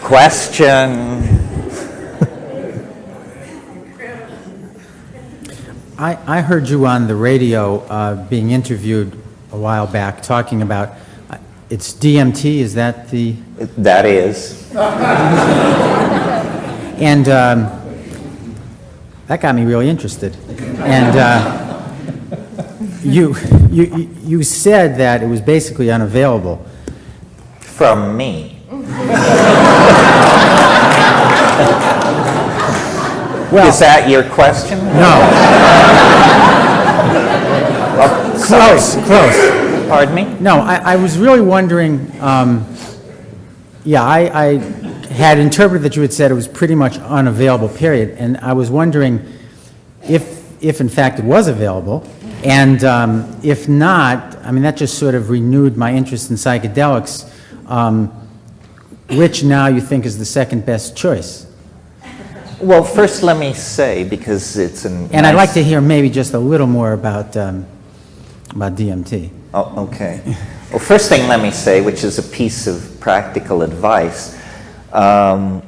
Question. I heard you on the radio being interviewed a while back talking about it's DMT, is that the... That is. And that got me really interested. And you said that it was basically unavailable. From me. Well, is that your question? No. Close. Pardon me? No, I was really wondering, I had interpreted that you had said it was pretty much unavailable, period, and I was wondering if in fact it was available, and if not, I mean, that just sort of renewed my interest in psychedelics, which now you think is the second best choice. Well, first let me say, because it's an... And I'd like to hear maybe just a little more about DMT. Oh, okay. Well, first thing let me say, which is a piece of practical advice, the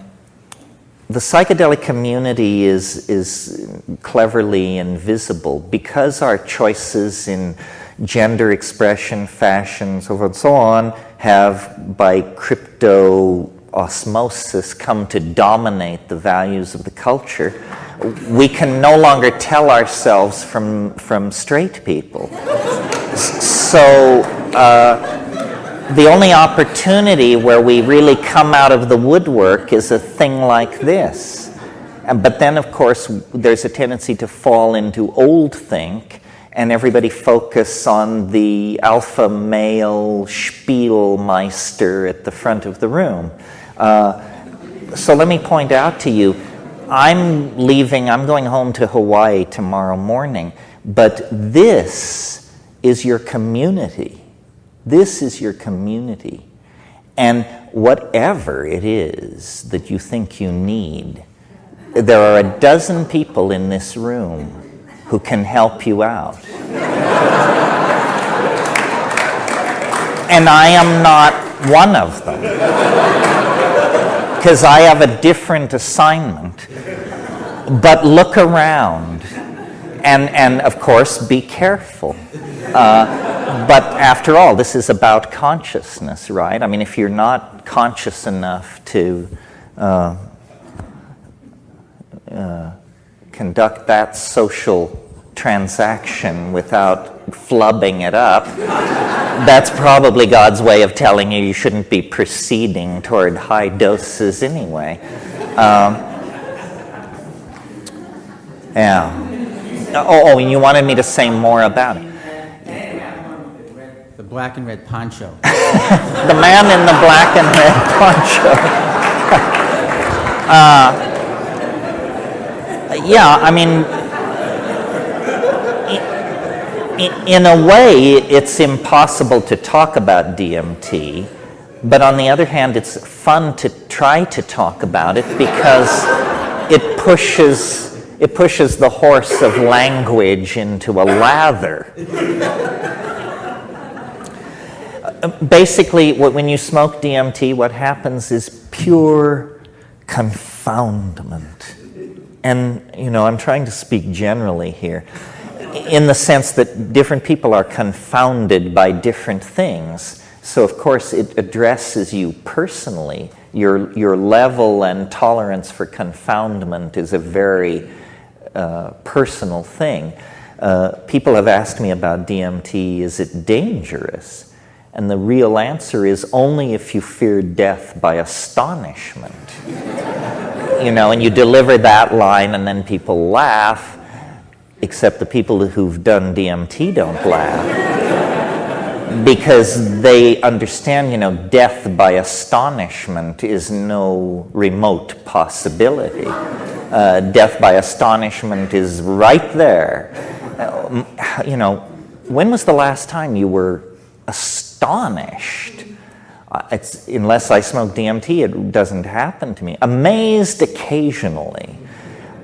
psychedelic community is cleverly invisible because our choices in gender expression, fashion, so forth and so on, have by crypto osmosis come to dominate the values of the culture. We can no longer tell ourselves from straight people. So the only opportunity where we really come out of the woodwork is a thing like this. But then, of course, there's a tendency to fall into old think, and everybody focus on the alpha male Spielmeister at the front of the room. So let me point out to you, I'm going home to Hawaii tomorrow morning, but this is your community. This is your community. And whatever it is that you think you need, there are a dozen people in this room who can help you out. And I am not one of them, because I have a different assignment. But look around, and of course, be careful. But after all, this is about consciousness, right? I mean, if you're not conscious enough to conduct that social transaction without flubbing it up, that's probably God's way of telling you shouldn't be proceeding toward high doses anyway. Yeah. Oh, and you wanted me to say more about it. The black and red poncho. The man in the black and red poncho. Yeah, I mean, in a way, it's impossible to talk about DMT, but on the other hand, it's fun to try to talk about it because it pushes the horse of language into a lather. Basically, when you smoke DMT, what happens is pure confoundment. And, you know, I'm trying to speak generally here, in the sense that different people are confounded by different things. So, of course, it addresses you personally. Your level and tolerance for confoundment is a very personal thing. People have asked me about DMT, is it dangerous? And the real answer is only if you fear death by astonishment. You know, and you deliver that line and then people laugh, except the people who've done DMT don't laugh. Because they understand, you know, death by astonishment is no remote possibility. Death by astonishment is right there. You know, when was the last time you were astonished? Unless I smoke DMT, it doesn't happen to me. Amazed occasionally.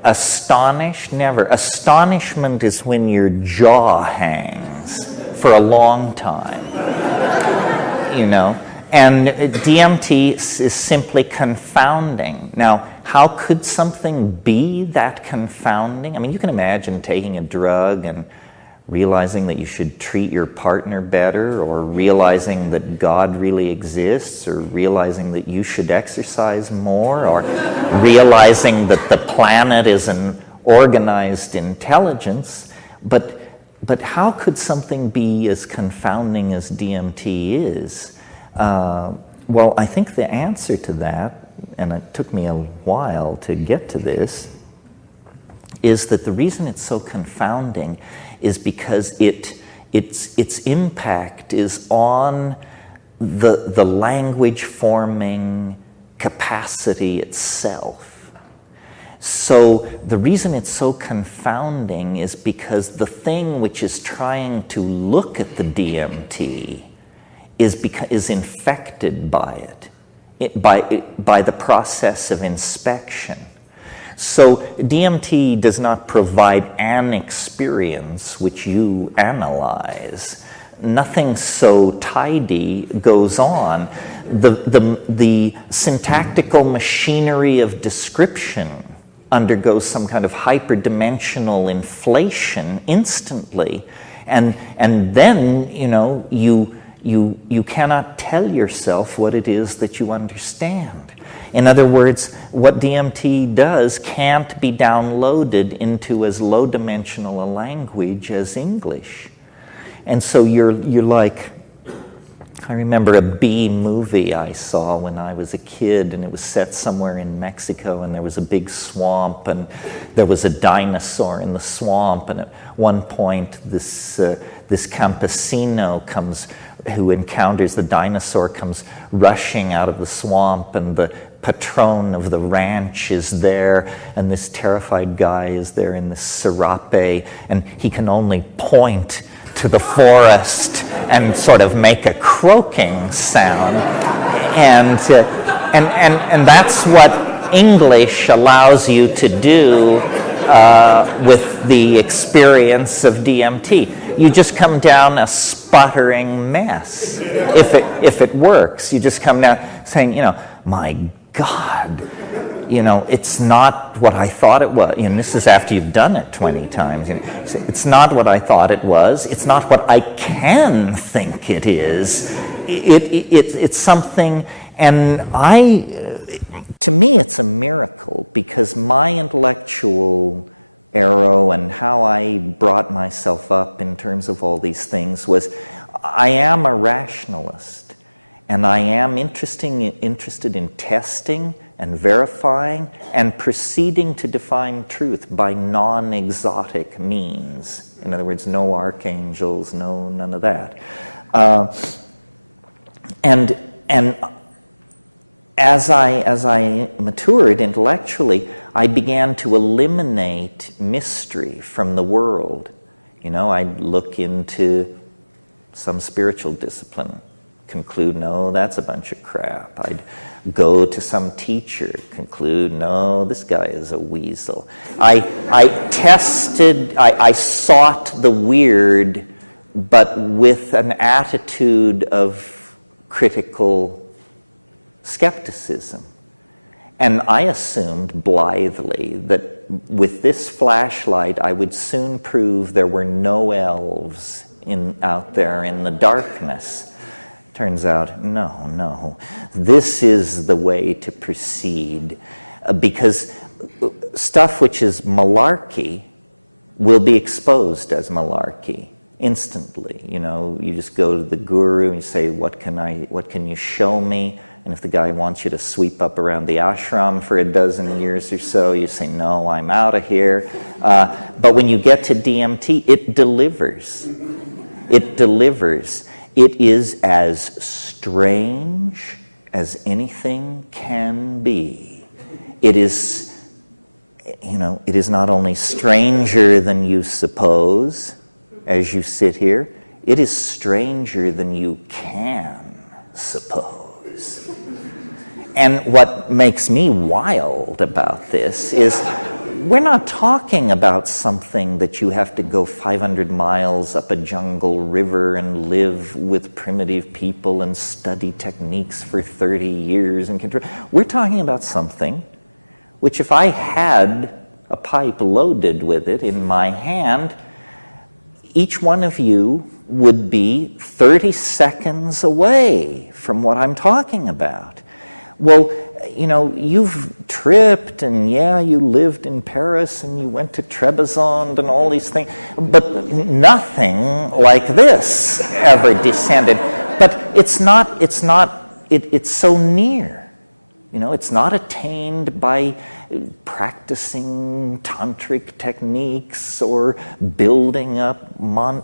Astonished, never. Astonishment is when your jaw hangs for a long time. You know? And DMT is simply confounding. Now, how could something be that confounding? I mean, you can imagine taking a drug and realizing that you should treat your partner better, or realizing that God really exists, or realizing that you should exercise more, or realizing that the planet is an organized intelligence. But how could something be as confounding as DMT is? Well, I think the answer to that, and it took me a while to get to this, is that the reason it's so confounding is because its impact is on the language forming capacity itself. So the reason it's so confounding is because the thing which is trying to look at the DMT is infected by it, by the process of inspection. So DMT does not provide an experience which you analyze. Nothing so tidy goes on. The syntactical machinery of description undergoes some kind of hyperdimensional inflation instantly, and then you cannot tell yourself what it is that you understand. In other words, what DMT does can't be downloaded into as low-dimensional a language as English. And so you're like, I remember a B movie I saw when I was a kid, and it was set somewhere in Mexico, and there was a big swamp, and there was a dinosaur in the swamp, and at one point this campesino who encounters the dinosaur comes rushing out of the swamp, and the patron of the ranch is there, and this terrified guy is there in this serape, and he can only point to the forest and sort of make a croaking sound, and that's what English allows you to do with the experience of DMT. You just come down a sputtering mess. If it works, you just come down saying, my God, it's not what I thought it was. This is after you've done it 20 times. It's not what I thought it was. It's not what I can think it is. It's something, and to me, it's a miracle, because my intellectual arrow and how I brought myself up in terms of all these things was, I am a rationalist, and I am interested in testing and verifying and proceeding to define truth by non-exotic means. In other words, no archangels, none of that. And as I matured intellectually, I began to eliminate mystery from the world. I'd look into some spiritual discipline, conclude, no, that's a bunch of crap. I'd go to some teacher, conclude, no, this guy is a weasel. I sought the weird, but with an attitude of critical skepticism. And I assumed blithely that with this flashlight, I would soon prove there were no elves out there in the darkness. Turns out, no. This is the way to proceed, because stuff which is malarkey will be exposed as malarkey instantly. You just go to the guru and you say, what can you show me? And if the guy wants you to sweep up around the ashram for a dozen years or so, you say, no, I'm out of here. But when you get to DMT, it delivers. It delivers. It is as strange as anything can be. It is, it is not only stranger than you suppose as you sit here, it is stranger than you can suppose. And what makes me wild about this is we're not talking about something that you have to go 500 miles up a jungle river and live with primitive people and study techniques for 30 years and control. We're talking about something which, if I had a pipe loaded with it in my hand, each one of you would be 30 seconds away from what I'm talking about. Well, you know, you've tripped, and yeah, you lived in Paris, and you went to Trebizond and all these things, but nothing like this ever descended. But it's so near. You know, it's not attained by practicing tantric techniques or building up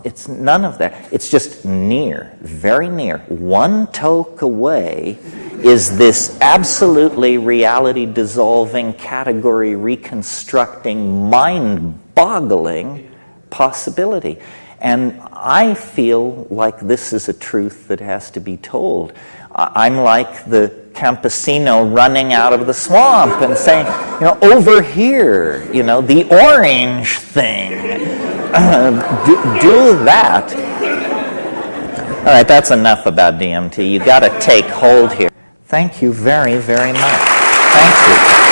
it's none of that. It's just near, very near. One toke away is this absolutely reality-dissolving, category reconstructing, mind-boggling possibility. And I feel like this is a truth that has to be told. I'm like the campesino running out of the swamp and saying, you know, over here, you know, the orange thing, do that. All right, that's enough about DMT. You got to take hold here. Thank you very, very much. Thank you.